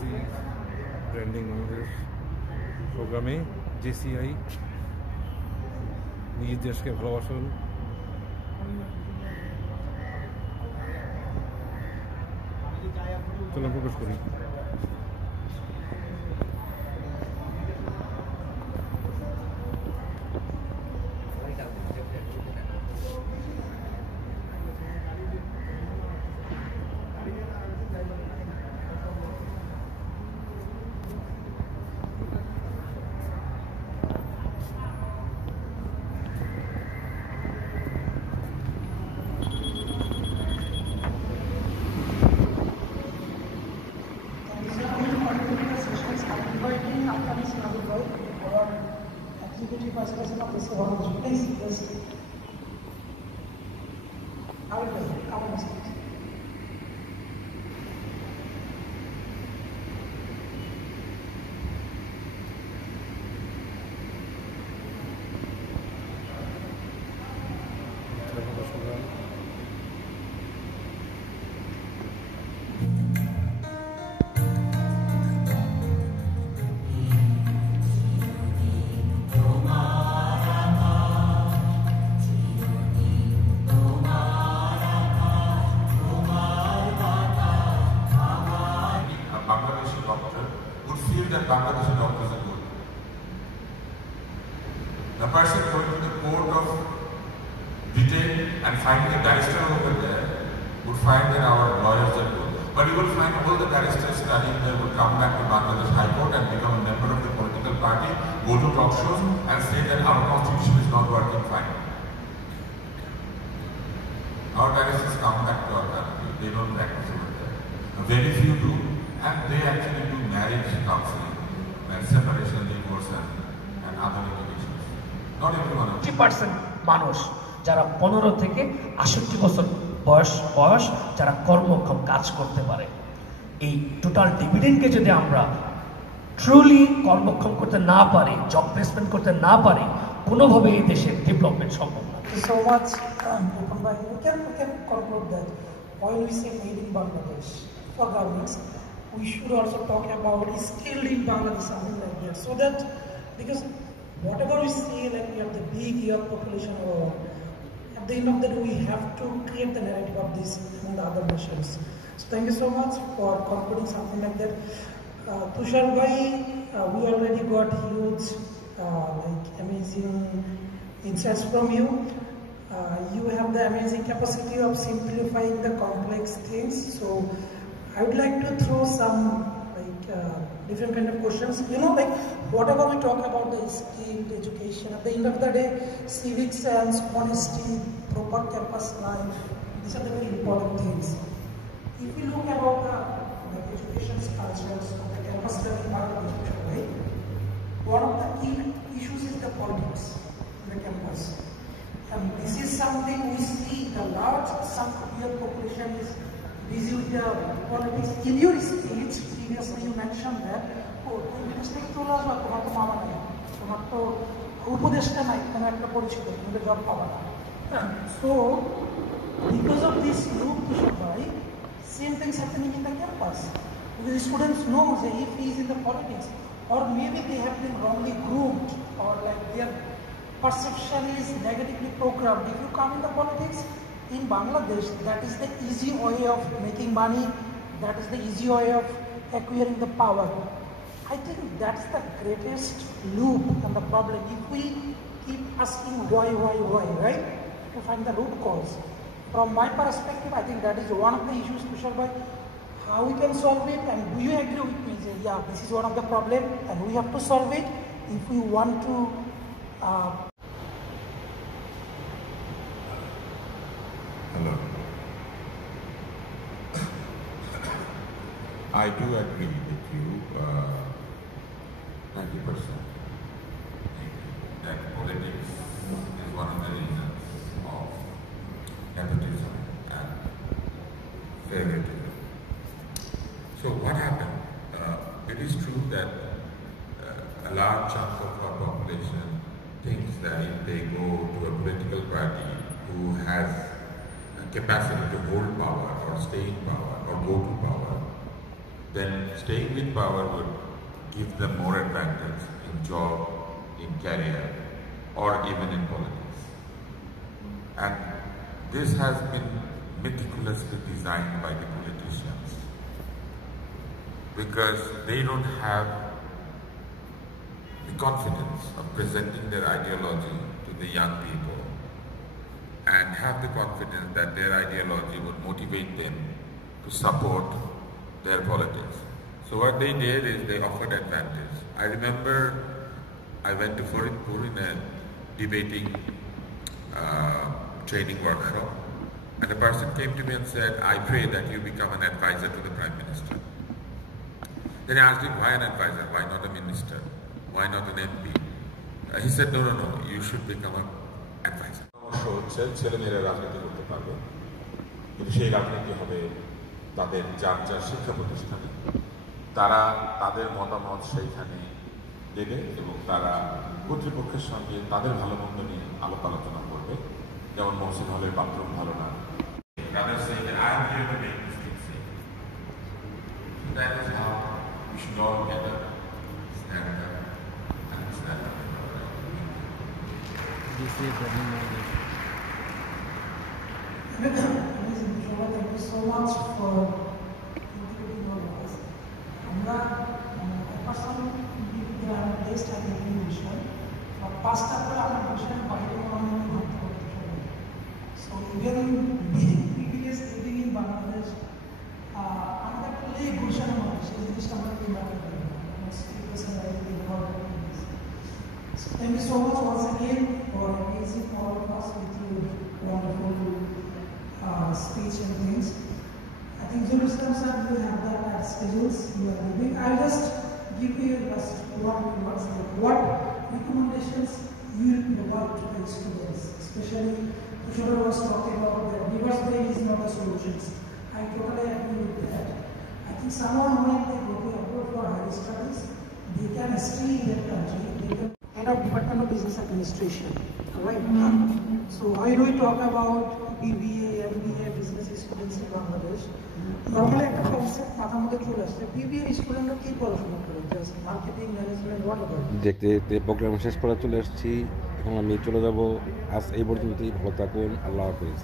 আসছি ব্র্যান্ডিং বাংলাদেশ প্রোগ্রামে। JCI নিজ দেশকে ভালোবাসুন। চলুন প্রবেশ করি। Executive Vice President of the State, please, I will come and speak. Bangladeshi doctor would feel that Bangladeshi doctors are good. The person going to the court of Britain and finding a barrister over there would find that our lawyers are good. But you will find all the barristers studying there will come back to Bangladesh High Court and become a member of the political party, go to talk shows and say that our constitution is not working fine. Our barristers come back to our country, they don't practice over there. Very few do. And they actually do marriage counseling and separation, divorce and other litigations. Not everyone. 50% মানুষ যারা 15 থেকে 68 বছর বয়স যারা কর্মক্ষম কাজ করতে পারে। এই টোটাল ডিভিডেন্ডকে যদি আমরা ট্রুলি কর্মক্ষম করতে না পারি, জব প্লেসমেন্ট করতে না পারি, কোনোভাবে এই দেশের ডেভেলপমেন্ট সম্ভব না। So much, we can conclude that while we say made in Bangladesh for governments, we should also talk about skilled in Bangladesh, something like that. So that, because whatever we say, like we have the big young population overall, at the end of the day, we have to create the narrative of this among the other nations. So thank you so much for concluding something like that. Tushar bhai, we already got huge, like amazing insights from you. You have the amazing capacity of simplifying the complex things. So I would like to throw some different kind of questions. You know, like whatever we talk about the skill, education, at the end of the day, civic sense, honesty, proper campus life, these are the very important things. If we look about the education cultures of the campus level environment, right? One of the key issues is the politics in the campus. And this is something we see the large sum of your population is busy with the politics. In your speech, previously you mentioned that, oh, তুমি stake চলে আসবা, তোমার তো মামা নাই, তোমার তো উপদেশটা নাই, কোনো একটা পরিচিত, তুমি তো জব পাবা না। So, because of this loop, same things happening in the campus. Because the students know that if he is in the politics, or maybe they have been wrongly groomed, or like their perception is negatively programmed. If you come in the politics, in Bangladesh, that is the easy way of making money, that is the easy way of acquiring the power. I think that's the greatest loop and the problem. If we keep asking why, right, to find the root cause. From my perspective, I think that is one of the issues, Tushar bhai, how we can solve it, and do you agree with me? Say, yeah, this is one of the problem and we have to solve it if we want to Hello. I do agree with you 90%. That politics is one of the reasons of nepotism and favoritism. So what happened? It is true that a large chunk of our population thinks that if they go to a political party who has capacity to hold power or stay in power or go to power, then staying with power would give them more advantage in job, in career, or even in politics. And this has been meticulously designed by the politicians because they don't have the confidence of presenting their ideology to the young people and have the confidence that their ideology would motivate them to support their politics. So what they did is they offered advantage. I remember I went to Faridpur in a debating training workshop, and a person came to me and said, I pray that you become an advisor to the Prime Minister. Then I asked him, why an advisor? Why not a minister? Why not an MP? He said, no, you should become an advisor. হচ্ছে ছেলেমেয়েরা রাজনীতি করতে পারবে, কিন্তু সেই রাজনীতি হবে তাদের যার যার শিক্ষা প্রতিষ্ঠানে। তারা তাদের মতামত সেইখানে দেবে এবং তারা কর্তৃপক্ষের সঙ্গে তাদের ভালো মন্দ নিয়ে আলাপ আলোচনা করবে। যেমন মহসিন হলের বাথরুম ভালো না, Rather say that I am here to make mistakes safe. That is how we should all gather, stand up, and stand up. GCA training managers. Amazing, Shobha, thank you so much for including your voice. আমরা personal best আগে mission পাঁচটা করে আমরা মিশনের বাইরে অনেক ঘুরতে করতে পারি। So even BBS living in Bangladesh আমরা করলে গুলশানের মধ্যে সেই জিনিসটা আমরা ফিল রাখতে পারি। So thank you so much once again for amazing all of us with your wonderful speech and things. I think Zul Islam sir, you have that at schedules you are giving. I'll just give you just one words like what recommendations you will provide to the students, especially Tushar was talking about that reverse day is not the solutions. I totally agree with that. I think someone when they go to abroad for higher studies, they can stay in their country, they can head of Department of Business Administration, right? So when we talk about BBA, MBA, business students in Bangladesh, normally একটা concept মাথার মধ্যে চলে আসছে, BBA স্টুডেন্টরা কি পড়াশোনা করে? Just marketing, management, what ever. দেখতে দেখতে প্রোগ্রাম শেষ করা চলে আসছি, এখন আমি চলে যাব। আজ এই পর্যন্তই, ভালো থাকুন, আল্লাহ হাফিজ।